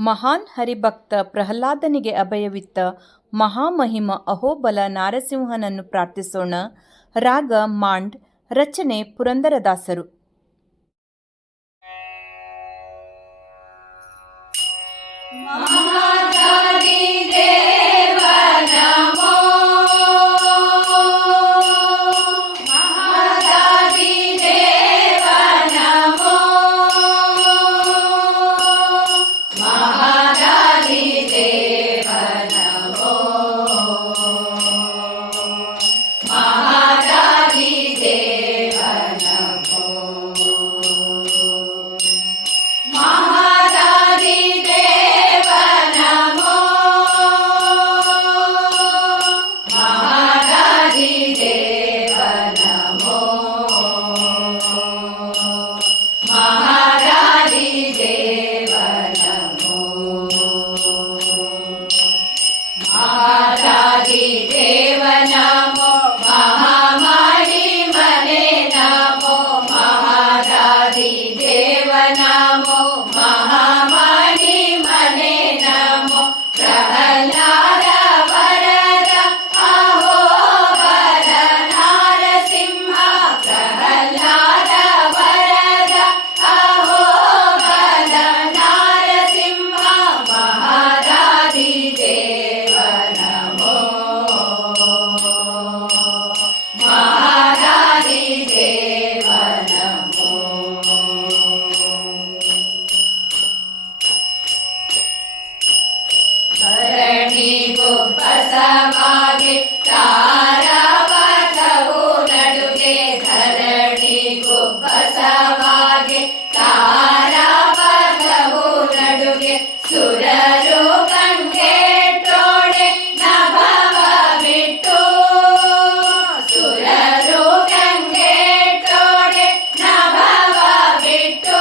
ಮಹಾನ್ ಹರಿಭಕ್ತ ಪ್ರಹ್ಲಾದನಿಗೆ ಅಭಯವಿತ್ತ ಮಹಾಮಹಿಮ ಅಹೋಬಲ ನಾರಸಿಂಹನನ್ನು ಪ್ರಾರ್ಥಿಸೋಣ. ರಾಗ ಮಾಂಡ್. ರಚನೆ ಪುರಂದರದಾಸರು. ಬಸವಾಗಿ ತಾರಾಪಥವು ನಡುಗೆ ಧರಣಿಗೂ ಬಸವಾಗಿ ತಾರಾಪಥವು ನಡುಗೆ ಸುರರು ಕಂಗೆಟ್ಟೋಡೆ ನಭವ ಬಿಟ್ಟು ಸುರರು ಕಂಗೆಟ್ಟೋಡೆ ನಭವ ಬಿಟ್ಟು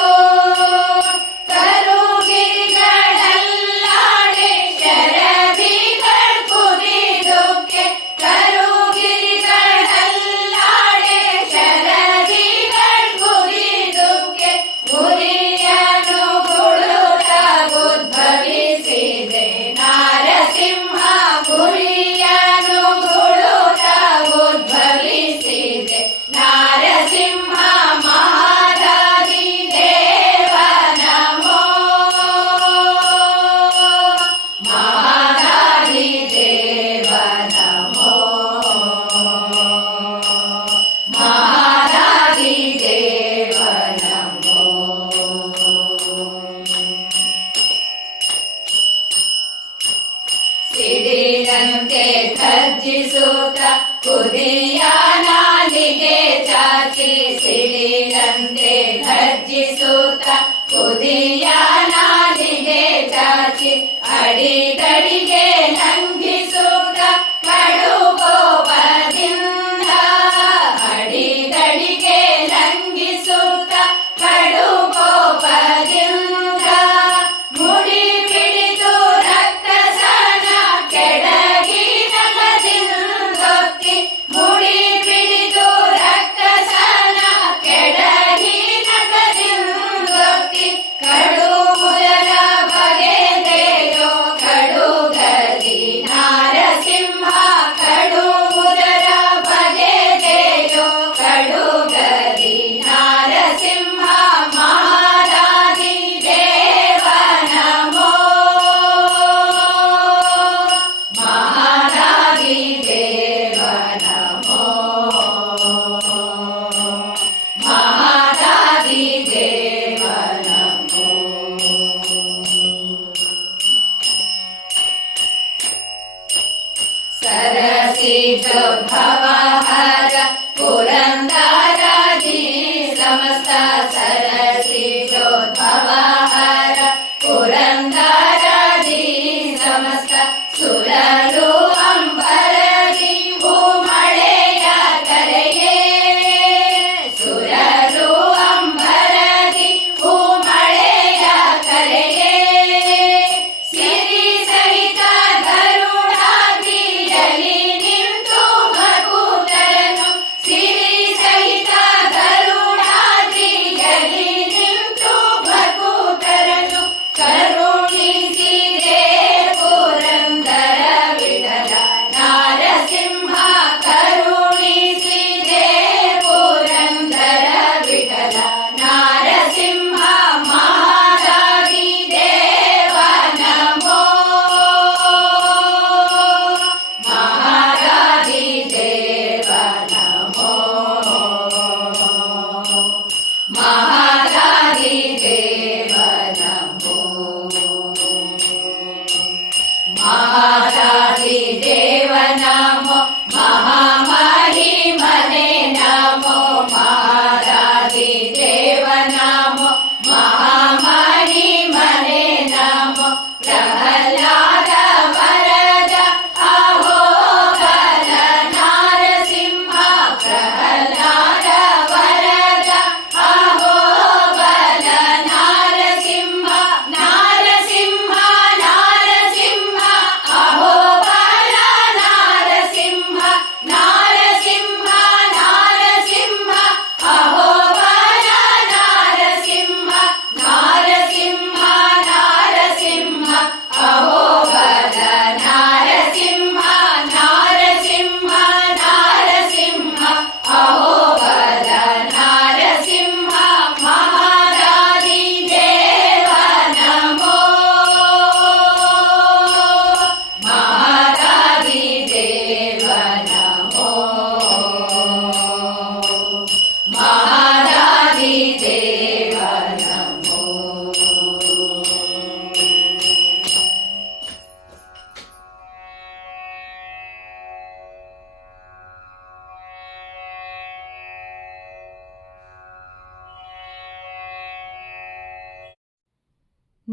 ಕರುಗಿರಿಗಳಲ್ಲಾಡೆ ಶರದಿಗಳು ಕುರಿದುಕ್ಕೆ ಕರುಗಿರಿಗಳಲ್ಲಾಡೆ ಶರದಿಗಳು ಕುರಿದುಕ್ಕೆ ಗುರಿಯನು ಗುಳುತ ಉದ್ಭವಿಸಿದೆ ನಾರಸಿಂಹ ಗುರಿಯನು ಗುಳುತ ಉದ್ಭವಿಸಿದೆ ನಾರಸಿಂಹ ಮಹಾರಾಜಿ ದೇವ ನಮೋ ಮಹಾರಾಜಿ ದೇವ ನಮೋ ಮಹಾರಾಜಿ ದೇವ ನಮೋ. ಸಿಡಿಲಂತೆ ಗರ್ಜಿಸುತ್ತ ಕುದಿಯ ನಾಲಿಗೆ ಚಾಚಿ ಸಿಡಿಲಂತೆ ಗರ್ಜಿಸುತ್ತ ಕುದಿಯ ನಾಲಿಗೆ ಚಾಚಿ ಅಡಿಗಡಿಗೆ ಲಂಘಿಸುತ್ತ ಕಡು ಕೋಪದಿಂದ ಅಡಿಗಡಿಗೆ ಲಂಘಿಸುತ್ತ ಕಡು ಕೋಪದಿಂದ ಮುಡಿ ಪಿಡಿದು ರಕ್ಕಸನ ಕೆಡಗಿ ನಗದಿಂದೊತ್ತಿ ಮುಡಿ ಪಿಡಿದು ರಕ್ಕಸನ ಕೆಡಗಿ ನಗದಿಂದೊತ್ತಿ ಕಡು ಮುದರ ಬಗೆದೆಯೋ ಕಡುಗದಿ ನಾರಸಿಂಹ ಕಡು ಮುದರ ಬಗೆದೆಯೋ ಕಡುಗದಿ ನಾರಸಿಂಹ ಮಹಾರಾಜಿ ದೇವ ನಮೋ ಮಹಾರಾಜಿ ದೇವ ನಮೋ ಮಹಾರಾಜಿ ದೇವ ನಮೋ. ಸರಸಿಜೋದ್ಭವಹರ ಪುರಂದರಾಜಿ ಸಮಸ್ತ ಸರಸಿಜೋದ್ಭವಹರ ಪುರಂದರಾಜಿ ಸಮಸ್ತ ಸುರರು ಅಂಬರದಿ ಭೂಮಳೆಯ ಕರೆಗೆ ಸುರರು ಅಂಬರದಿ ಭೂಮಳೆಯ ಕರೆಗೆ ಸಿರಿ ಸಹಿತ ಗರುಡಾದಿಯಲ್ಲಿ ನಿಂತು ಭಕುತರನು ಸಿರಿ ಸಹಿತ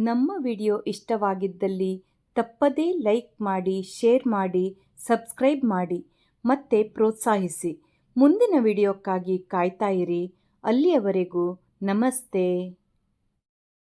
ನಮ್ಮ ವಿಡಿಯೋ ಇಷ್ಟವಾಗಿದ್ದಲ್ಲಿ ತಪ್ಪದೇ ಲೈಕ್ ಮಾಡಿ, ಶೇರ್ ಮಾಡಿ, ಸಬ್ಸ್ಕ್ರೈಬ್ ಮಾಡಿ ಮತ್ತೆ ಪ್ರೋತ್ಸಾಹಿಸಿ. ಮುಂದಿನ ವಿಡಿಯೋಕ್ಕಾಗಿ ಕಾಯ್ತಾ ಇರಿ. ಅಲ್ಲಿಯವರೆಗೂ ನಮಸ್ತೆ.